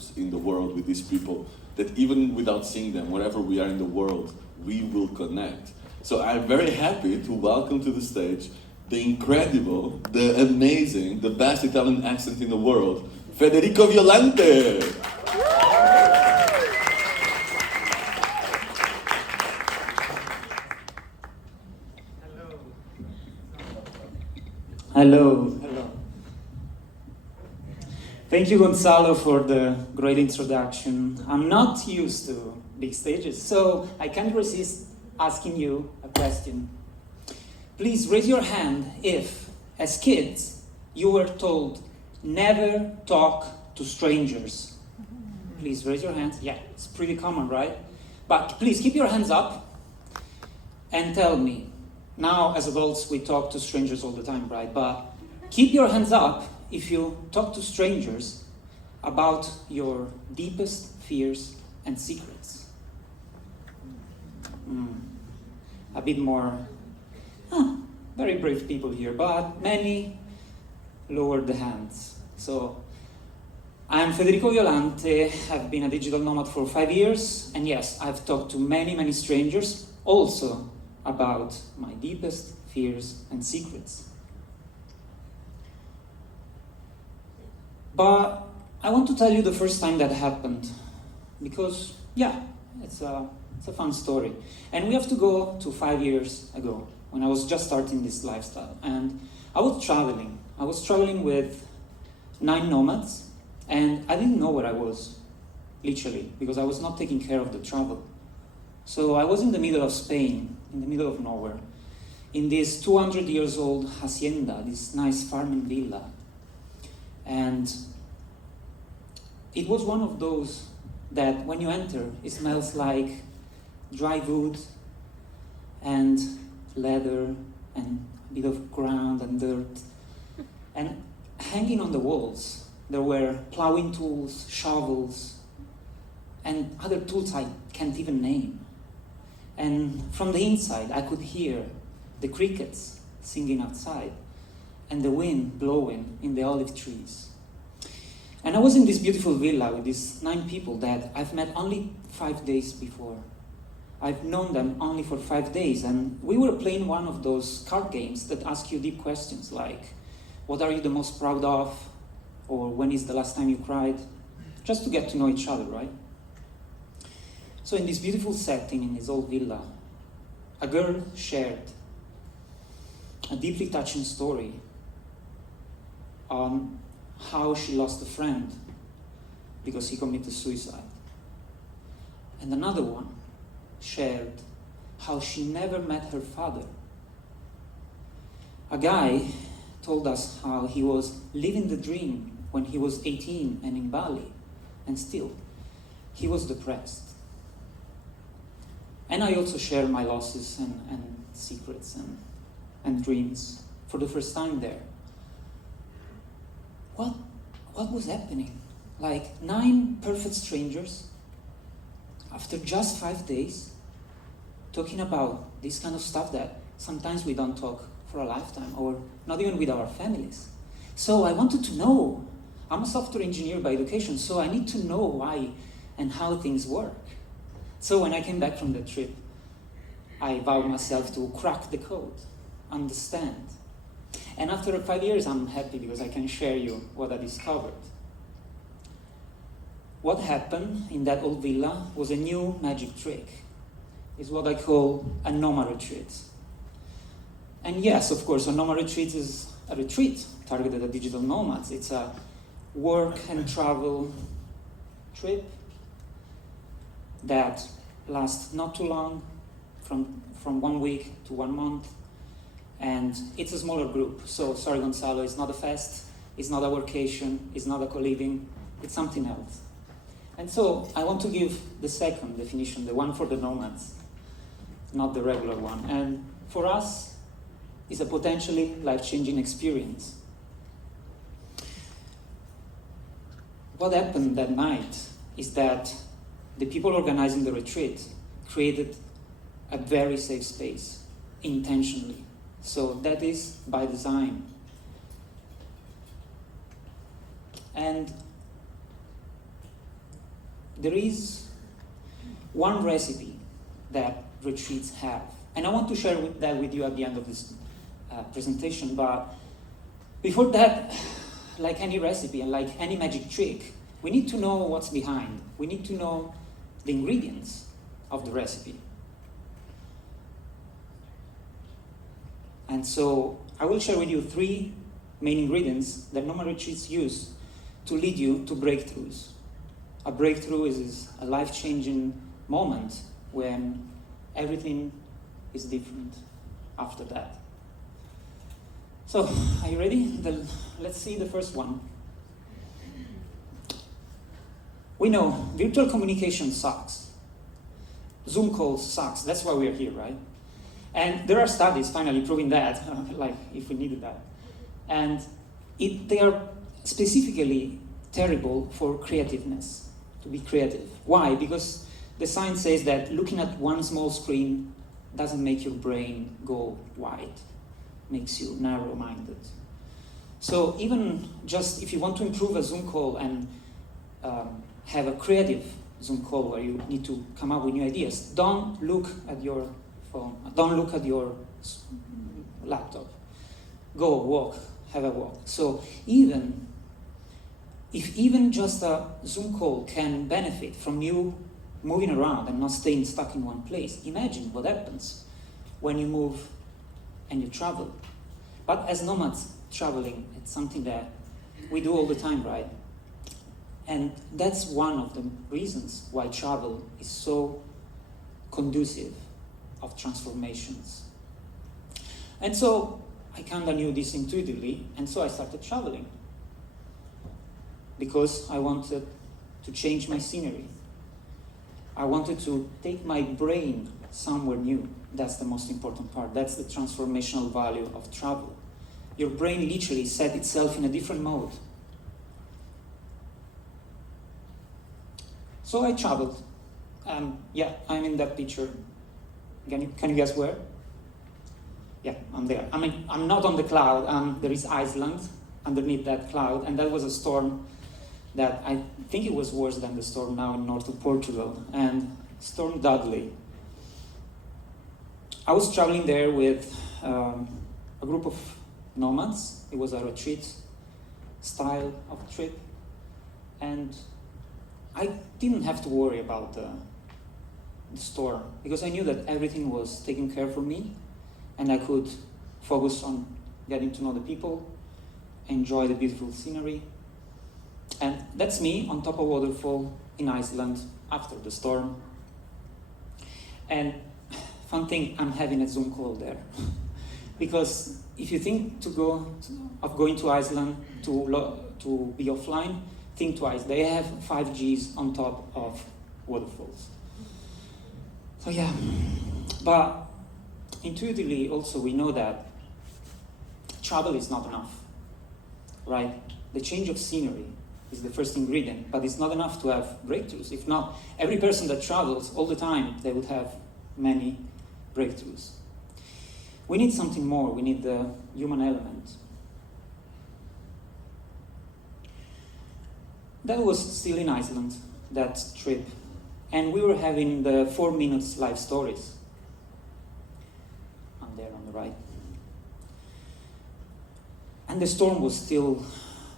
relationships in the world with these people, that even without seeing them, wherever we are in the world, we will connect. So I'm very happy to welcome to the stage the incredible, the amazing, the best Italian accent in the world, Federico Violante! Hello. Thank you, Gonzalo, for the great introduction. I'm not used to big stages, so I can't resist asking you a question. Please raise your hand if, as kids, you were told never talk to strangers. Please raise your hands. Yeah, it's pretty common, right? But please keep your hands up and tell me. Now, as adults, we talk to strangers all the time, right? But keep your hands up if you talk to strangers about your deepest fears and secrets. A bit more, very brave people here, but many lowered the hands. So, I'm Federico Violante. I've been a digital nomad for 5 years, and yes, I've talked to many strangers, also about my deepest fears and secrets. But I want to tell you the first time that happened, because yeah, it's a fun story. And we have to go to 5 years ago, when I was just starting this lifestyle. And I was traveling with 9 nomads, and I didn't know where I was, literally, because I was not taking care of the travel. So I was in the middle of Spain, in the middle of nowhere, in this 200 years old hacienda, this nice farming villa. And it was one of those that when you enter, it smells like dry wood and leather and a bit of ground and dirt. And hanging on the walls, there were plowing tools, shovels, and other tools I can't even name. And from the inside, I could hear the crickets singing outside and the wind blowing in the olive trees. And I was in this beautiful villa with these 9 people that I've met only 5 days before. I've known them only for 5 days, and we were playing one of those card games that ask you deep questions like, what are you the most proud of? Or when is the last time you cried? Just to get to know each other, right? So in this beautiful setting, in this old villa, a girl shared a deeply touching story on how she lost a friend because he committed suicide. And another one shared how she never met her father. A guy told us how he was living the dream when he was 18 and in Bali, and still, he was depressed. And I also share my losses and secrets and dreams for the first time there. What was happening? Like 9 perfect strangers, after just 5 days, talking about this kind of stuff that sometimes we don't talk for a lifetime, or not even with our families. So I wanted to know. I'm a software engineer by education, so I need to know why and how things work. So when I came back from the trip, I vowed myself to crack the code, understand. And after 5 years, I'm happy because I can share you what I discovered. What happened in that old villa was a new magic trick. It's what I call a nomad retreat. And yes, of course, a nomad retreat is a retreat targeted at digital nomads. It's a work and travel trip that lasts not too long, from 1 week to 1 month. And it's a smaller group. So, sorry, Gonzalo, it's not a fest, it's not a workation, it's not a co-living, it's something else. And so, I want to give the second definition, the one for the nomads, not the regular one. And for us, it's a potentially life-changing experience. What happened that night is that the people organizing the retreat created a very safe space, intentionally. So that is by design. And there is one recipe that retreats have. And I want to share that with you at the end of this presentation. But before that, like any recipe and like any magic trick, we need to know what's behind. We need to know the ingredients of the recipe. And so I will share with you 3 main ingredients that Nomad retreats use to lead you to breakthroughs. A breakthrough is a life-changing moment when everything is different after that. So, are you ready? Let's see the first one. We know virtual communication sucks. Zoom calls sucks. That's why we're here, right? And there are studies finally proving that, like if we needed that. And they are specifically terrible for creativeness, to be creative. Why? Because the science says that looking at one small screen doesn't make your brain go wide, makes you narrow-minded. So even just if you want to improve a Zoom call and have a creative Zoom call where you need to come up with new ideas, don't look at your phone, don't look at your laptop. Go walk, have a walk. So if even just a Zoom call can benefit from you moving around and not staying stuck in one place, imagine what happens when you move and you travel. But as nomads, traveling, it's something that we do all the time, right? And that's one of the reasons why travel is so conducive of transformations. And so I kind of knew this intuitively, and so I started traveling because I wanted to change my scenery. I wanted to take my brain somewhere new. That's the most important part. That's the transformational value of travel. Your brain literally set itself in a different mode. So I traveled. Yeah, I'm in that picture. Can you guess where? Yeah, I'm there. I mean, I'm not on the cloud. There is Iceland underneath that cloud, and that was a storm that I think it was worse than the storm now in north of Portugal, and Storm Dudley. I was traveling there with a group of nomads. It was a retreat style of trip, and I didn't have to worry about the storm because I knew that everything was taken care for me, and I could focus on getting to know the people, enjoy the beautiful scenery. And that's me on top of a waterfall in Iceland after the storm. And fun thing, I'm having a Zoom call there. Because if you think of going to Iceland to be offline, think twice. They have 5Gs on top of waterfalls. So yeah, but intuitively also we know that travel is not enough, right? The change of scenery is the first ingredient, but it's not enough to have breakthroughs. If not, every person that travels all the time, they would have many breakthroughs. We need something more. We need the human element. That was still in Iceland, that trip. And we were having the 4 minutes live stories. I'm there on the right. And the storm was still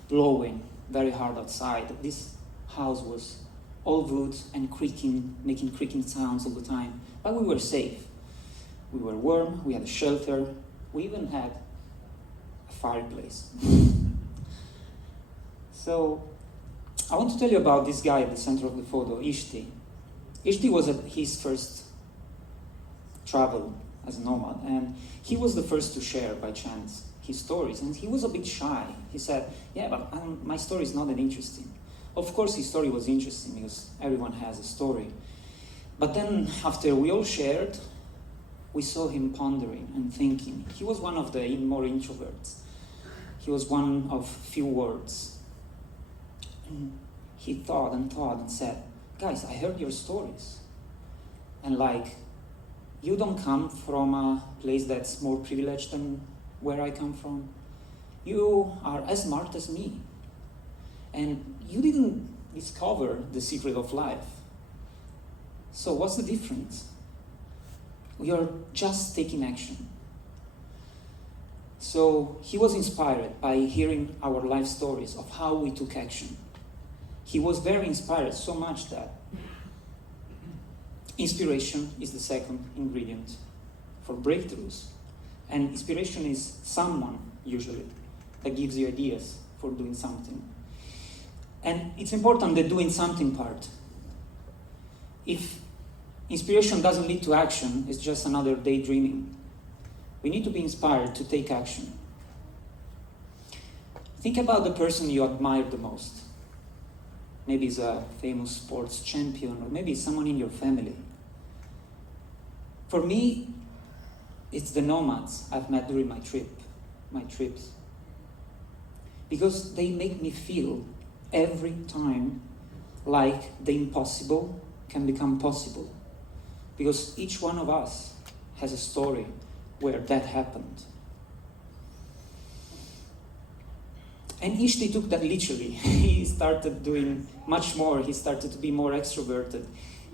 blowing very hard outside. This house was all wood and creaking, making creaking sounds all the time. But we were safe. We were warm, we had a shelter, we even had a fireplace. So I want to tell you about this guy at the center of the photo, Ishti. Ishti was at his first travel as a nomad, and he was the first to share by chance his stories, and he was a bit shy. He said, yeah, but my story is not that interesting. Of course his story was interesting because everyone has a story. But then after we all shared, we saw him pondering and thinking. He was one of the more introverts. He was one of few words. And he thought and said, guys, I heard your stories. And you don't come from a place that's more privileged than where I come from. You are as smart as me. And you didn't discover the secret of life. So what's the difference? We are just taking action. So he was inspired by hearing our life stories of how we took action. He was very inspired, so much that inspiration is the second ingredient for breakthroughs. And inspiration is someone, usually, that gives you ideas for doing something. And it's important, the doing something part. If inspiration doesn't lead to action, it's just another daydreaming. We need to be inspired to take action. Think about the person you admire the most. Maybe it's a famous sports champion, or maybe it's someone in your family. For me, it's the nomads I've met during my trips. Because they make me feel every time like the impossible can become possible. Because each one of us has a story where that happened. And Ishti took that literally. He started doing much more. He started to be more extroverted.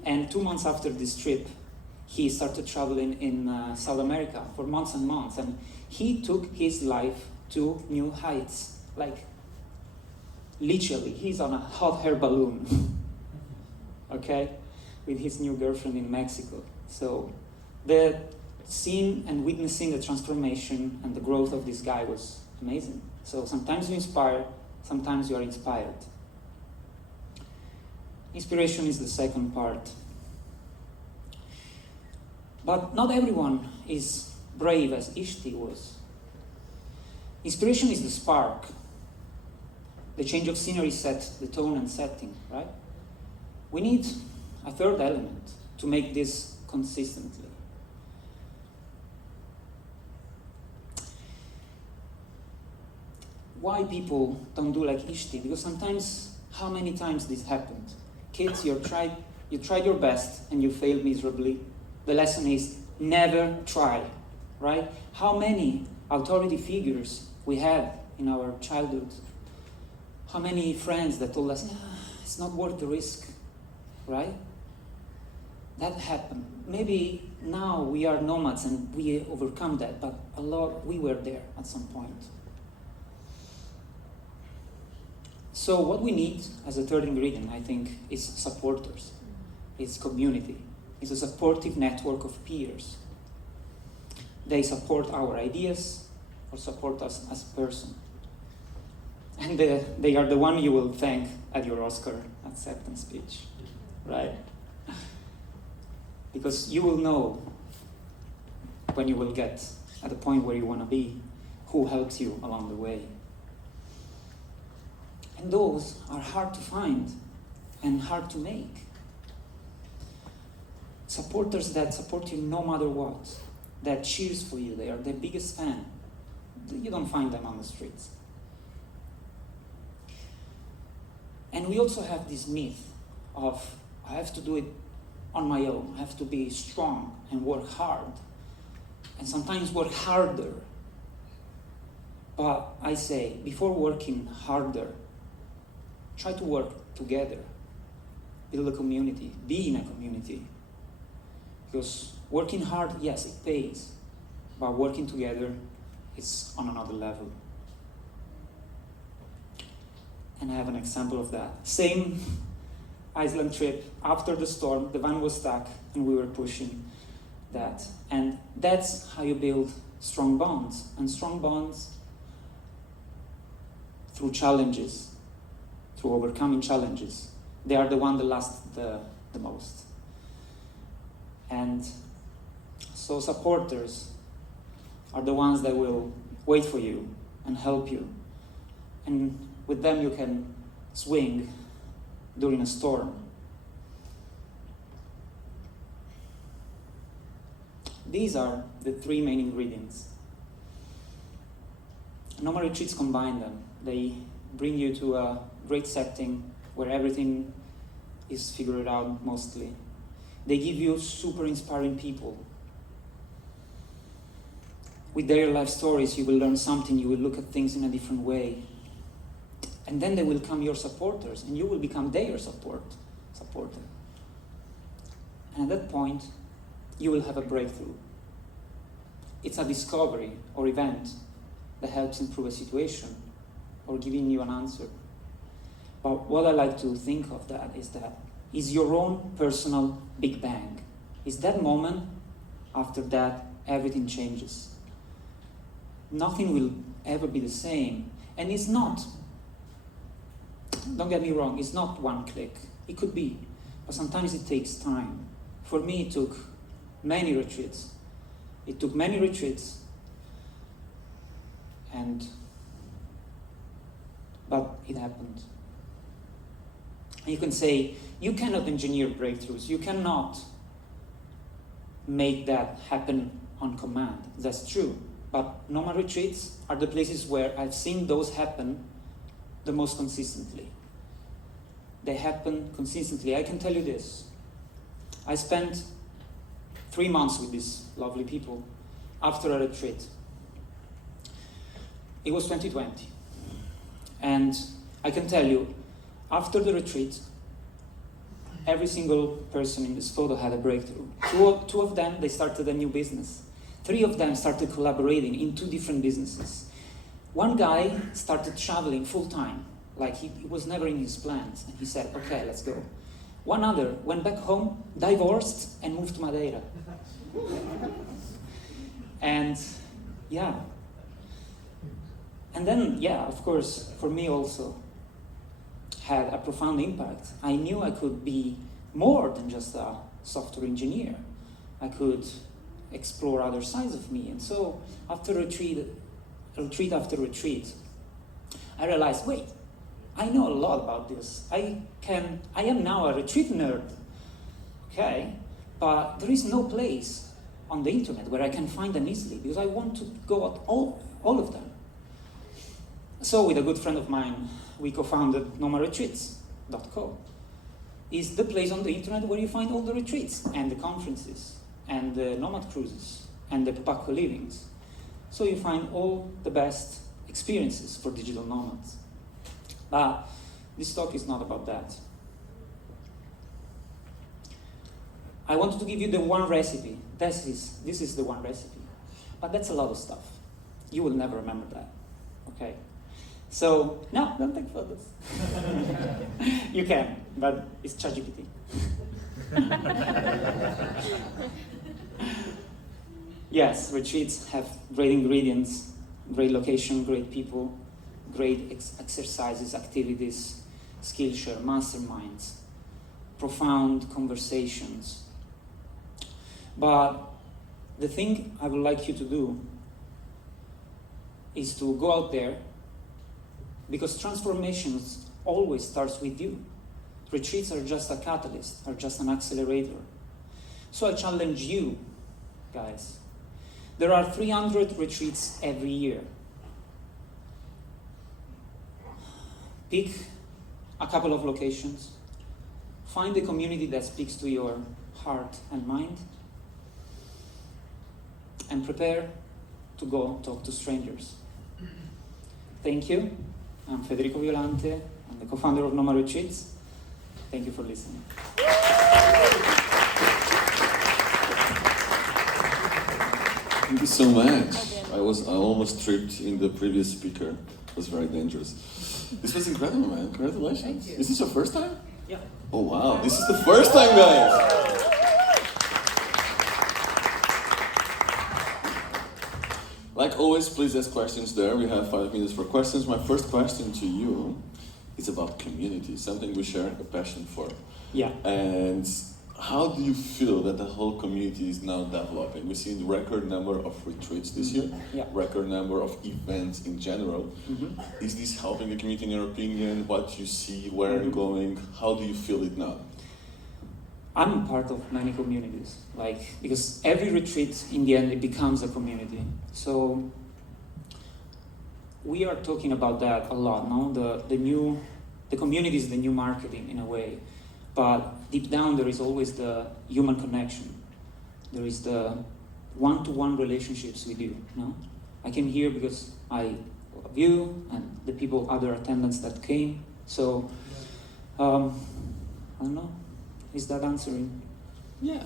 And 2 months after this trip, he started traveling in South America for months and months. And he took his life to new heights. Like, literally, he's on a hot air balloon. Okay? With his new girlfriend in Mexico. So, the seeing and witnessing the transformation and the growth of this guy was amazing. So sometimes you inspire, sometimes you are inspired. Inspiration is the second part. But not everyone is brave as Ishti was. Inspiration is the spark. The change of scenery sets the tone and setting, right? We need a third element to make this consistently. Why people don't do like Ishti? Because sometimes, how many times this happened? Kids, you tried your best and you failed miserably. The lesson is never try, right? How many authority figures we had in our childhood? How many friends that told us, it's not worth the risk, right? That happened. Maybe now we are nomads and we overcome that, but we were there at some point. So what we need as a third ingredient, I think, is supporters. It's community. It's a supportive network of peers. They support our ideas or support us as a person. And they are the one you will thank at your Oscar acceptance speech, right? Because you will know when you will get at the point where you want to be, who helps you along the way. And those are hard to find and hard to make. Supporters that support you no matter what, that cheers for you, they are the biggest fan. You don't find them on the streets. And we also have this myth of, I have to do it on my own. I have to be strong and work hard. And sometimes work harder. But I say, before working harder, try to work together. Build a community. Be in a community. Because working hard, yes, it pays. But working together, it's on another level. And I have an example of that. Same Iceland trip. After the storm, the van was stuck and we were pushing that. And that's how you build strong bonds. And strong bonds through challenges, through overcoming challenges. They are the ones that last the most. And so supporters are the ones that will wait for you and help you. And with them you can swing during a storm. These are the three main ingredients. Nomad retreats combine them. They bring you to a great setting where everything is figured out mostly. They give you super inspiring people. With their life stories, you will learn something, you will look at things in a different way. And then they will come your supporters, and you will become their supporter. And at that point, you will have a breakthrough. It's a discovery or event that helps improve a situation or giving you an answer. But what I like to think of that is your own personal Big Bang. Is that moment, after that, everything changes. Nothing will ever be the same. And it's not, don't get me wrong, it's not one click. It could be, but sometimes it takes time. For me, it took many retreats. But it happened. And you can say, you cannot engineer breakthroughs. You cannot make that happen on command. That's true. But Nomad retreats are the places where I've seen those happen the most consistently. They happen consistently. I can tell you this. I spent 3 months with these lovely people after a retreat. It was 2020. And I can tell you, after the retreat, every single person in this photo had a breakthrough. Two of them, they started a new business. 3 of them started collaborating in 2 different businesses. One guy started traveling full-time, like he was never in his plans. And he said, okay, let's go. One other went back home, divorced, and moved to Madeira. And yeah. And then, yeah, of course, for me also, had a profound impact. I knew I could be more than just a software engineer. I could explore other sides of me. And so after retreat after retreat, I realized, wait, I know a lot about this. I am now a retreat nerd, okay? But there is no place on the internet where I can find them easily because I want to go at all of them. So with a good friend of mine, we co-founded nomadretreats.co. It's the place on the internet where you find all the retreats and the conferences and the nomad cruises and the pop-up livings. So you find all the best experiences for digital nomads. But this talk is not about that. I wanted to give you the one recipe. This is the one recipe. But that's a lot of stuff. You will never remember that, okay? So, no, don't take photos. You can, but it's ChatGPT. Yes, retreats have great ingredients, great location, great people, great exercises, activities, Skillshare, masterminds, profound conversations. But the thing I would like you to do is to go out there, because transformations always starts with you. Retreats are just a catalyst, are just an accelerator. So I challenge you, guys. There are 300 retreats every year. Pick a couple of locations. Find a community that speaks to your heart and mind. And prepare to go talk to strangers. Thank you. I'm Federico Violante. I'm the co-founder of Nomad Retreats. Thank you for listening. Thank you so much. I almost tripped in the previous speaker. It was very dangerous. This was incredible, man. Congratulations. Thank you. Is this your first time? Yeah. Oh, wow. This is the first time, guys. Like always, please ask questions there. We have 5 minutes for questions. My first question to you is about community, something we share a passion for. Yeah. And how do you feel that the whole community is now developing? We've seen record number of retreats this year, Yeah. record number of events in general. Mm-hmm. Is this helping the community in your opinion? What you see, where are you going? How do you feel it now? I'm part of many communities, because every retreat, in the end, it becomes a community. So we are talking about that a lot, no? The community is the new marketing in a way, but deep down there is always the human connection. There is the one-to-one relationships with you, no? I came here because I of you and the people, other attendants that came. So, I don't know. Is that answering? Yeah.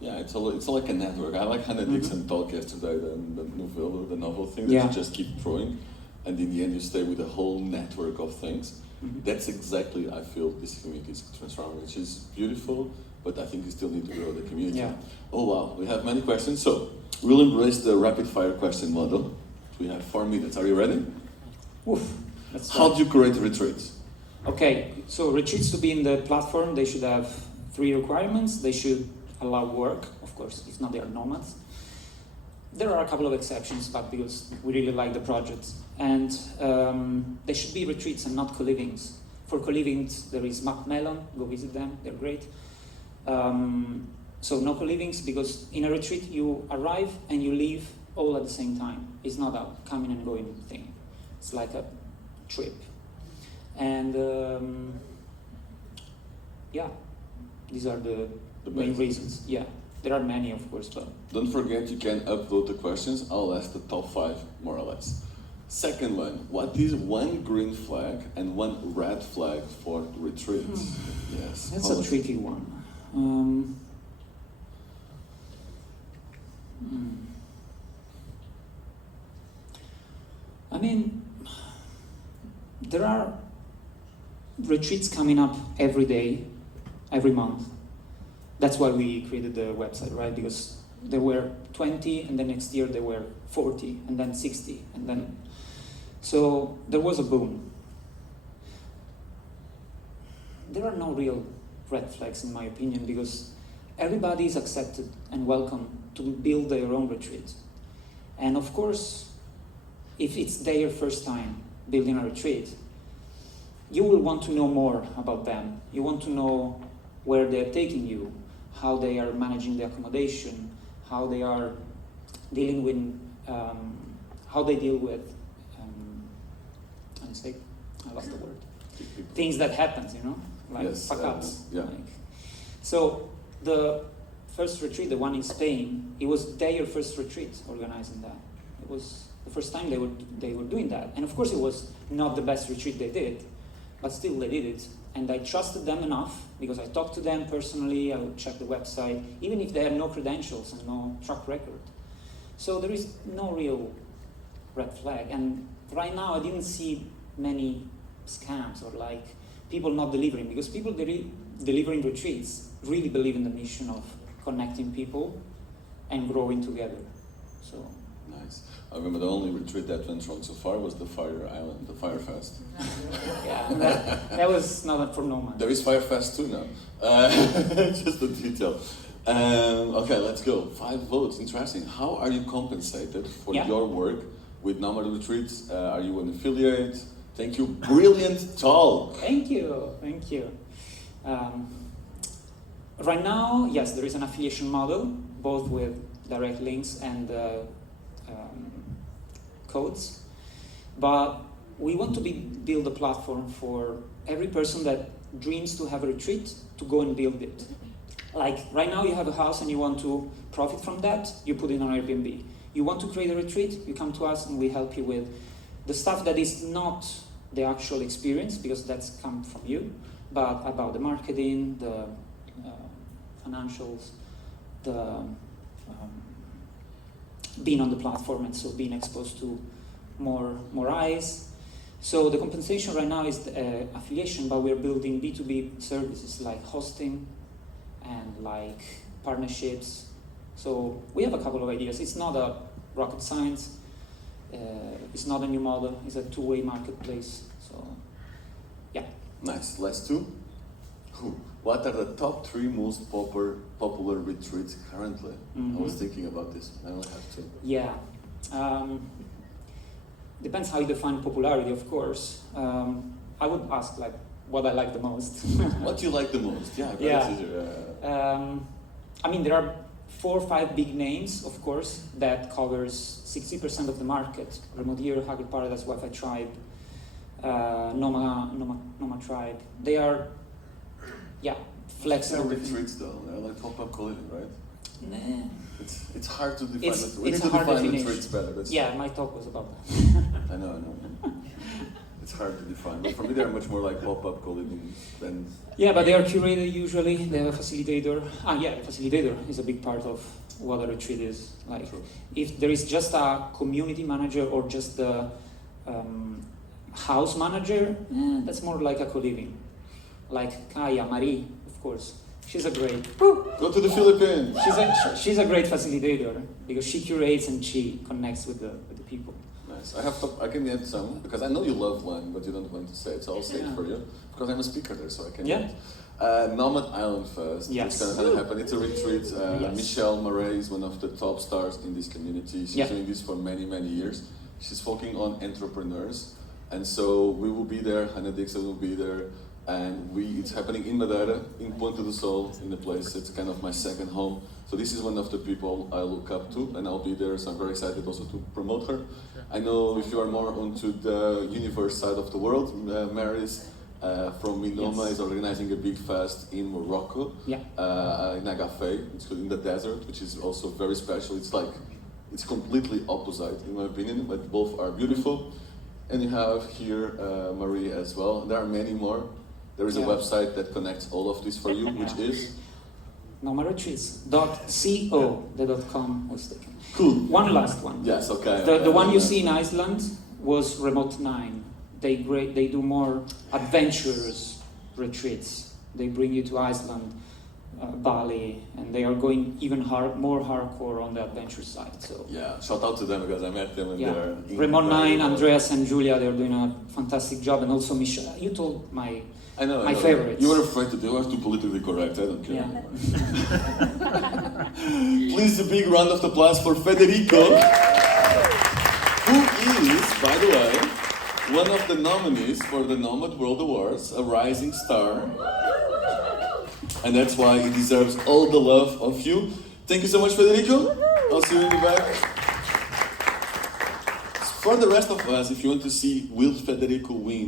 Yeah, it's like a network. I like Hannah Dixon talk yesterday, the novel thing that you just keep throwing, and in the end you stay with a whole network of things. That's exactly, I feel, this community is transforming, which is beautiful, but I think we still need to grow the community. Yeah. Oh wow, we have many questions. So, we'll embrace the rapid fire question model. We have 4 minutes. Are you ready? Oof. How do you create retreats? Okay, so retreats to be in the platform, they should have 3 requirements. They should allow work, of course, if not they are nomads. There are a couple of exceptions, but because we really like the project. And they should be retreats and not co-livings. For co-livings, there is Macmelon, go visit them, they're great. So no co-livings, because in a retreat you arrive and you leave all at the same time. It's not a coming and going thing. It's like a trip. And yeah, these are the main reasons. Yeah, there are many, of course, but don't forget you can upload the questions. I'll ask the top 5 more or less. Second one, what is 1 green flag and 1 red flag for retreats? Yes, that's a tricky one. I mean, there are retreats coming up every day, every month. That's why we created the website, right? Because there were 20, and then next year there were 40, and then 60, and then... So there was a boom. There are no real red flags, in my opinion, because everybody is accepted and welcome to build their own retreat. And of course, if it's their first time building a retreat, you will want to know more about them. You want to know where they're taking you, how they are managing the accommodation, how they are dealing with, how they deal with, I lost the word. Things that happens, like fuck-ups. Yeah. So the first retreat, the one in Spain, it was their first retreat organizing that. It was the first time they were doing that. And of course it was not the best retreat they did, but still they did it. And I trusted them enough because I talked to them personally, I would check the website, even if they have no credentials and no track record. So there is no real red flag. And right now I didn't see many scams or like people not delivering, because people delivering retreats really believe in the mission of connecting people and growing together. So nice. I remember the only retreat that went wrong so far was the Fire Island, the Fire Fest. Yeah, that was not for Nomad. There is Fire Fest too now. Just a detail. Okay, let's go. 5 votes. Interesting. How are you compensated for your work with Nomad Retreats? Are you an affiliate? Thank you. Brilliant talk. Thank you. Right now, yes, there is an affiliation model, both with direct links and codes. But we want to build a platform for every person that dreams to have a retreat to go and build it. Like right now you have a house and you want to profit from that, you put it on Airbnb. You want to create a retreat, you come to us and we help you with the stuff that is not the actual experience, because that's come from you, but about the marketing, the financials, the being on the platform, and so being exposed to more eyes. So the compensation right now is affiliation, but we're building B2B services like hosting and like partnerships. So we have a couple of ideas. It's not a rocket science. It's not a new model. It's a two-way marketplace. So, yeah. Nice. Last 2. What are the top 3 most popular retreats currently? I was thinking about this. I don't have to. Yeah. Depends how you define popularity, of course. I would ask like what I like the most. What do you like the most? Yeah. Yeah. It's easier. I mean, there are 4 or 5 big names, of course, that covers 60% of the market. Remodier, Hugger Paradise, Wi-Fi Tribe, Nomad Tribe. They are, flexible. They're retreats though. They're like pop-up co-living, right? Nah. It's hard to define. It's- We it's need to a hard define the definition. traits better. That's Yeah, my talk was about that. I know. It's hard to define, but for me they're much more like pop-up co-living than. Yeah, but they are curated usually. They have a facilitator. The facilitator is a big part of what a retreat is. Like, True. if there is just a community manager or just the house manager, that's more like a co-living. Like Kaya, Marie, of course. She's a great. Go to the Philippines. She's a great facilitator because she curates and she connects with the people. Nice. I can get some because I know you love wine, but you don't want to say it, so I'll say it for you because I'm a speaker there, so I can. Yeah. Nomad Island Fest. Yes. It's gonna happen. It's a retreat. Yes. Michelle Murray is one of the top stars in this community. She's Yeah. doing this for many, many years. She's focusing on entrepreneurs, and so we will be there. Hannah Dixon will be there, and it's happening in Madeira, in Ponta do Sol, in the place. It's kind of my second home. So this is one of the people I look up to, and I'll be there. So I'm very excited also to promote her. I know if you are more onto the universe side of the world, Mary's from Nomad is organizing a big fest in Morocco, Yeah. in Agafé. It's in the desert, which is also very special. It's completely opposite in my opinion, but both are beautiful. And you have here Marie as well. There are many more. There is a website that connects all of this for you, which is nomadretreats.co. The .com was taken. cool. One last one. Yes, okay. The one you see in Iceland was Remote 9. They do more adventurous retreats. They bring you to Iceland, Bali, and they are going even more hardcore on the adventure side. So Yeah, shout out to them because I met them and yeah, they're Remote 9, incredible. Andreas and Julia, they're doing a fantastic job, and also Michelle. You told my I know. my favorites. You were afraid to do. I was too politically correct. I don't care. Yeah. Please, a big round of applause for Federico, who is, by the way, one of the nominees for the Nomad World Awards, a rising star. And that's why he deserves all the love of you. Thank you so much, Federico. I'll see you in the back. For the rest of us, if you want to see will Federico win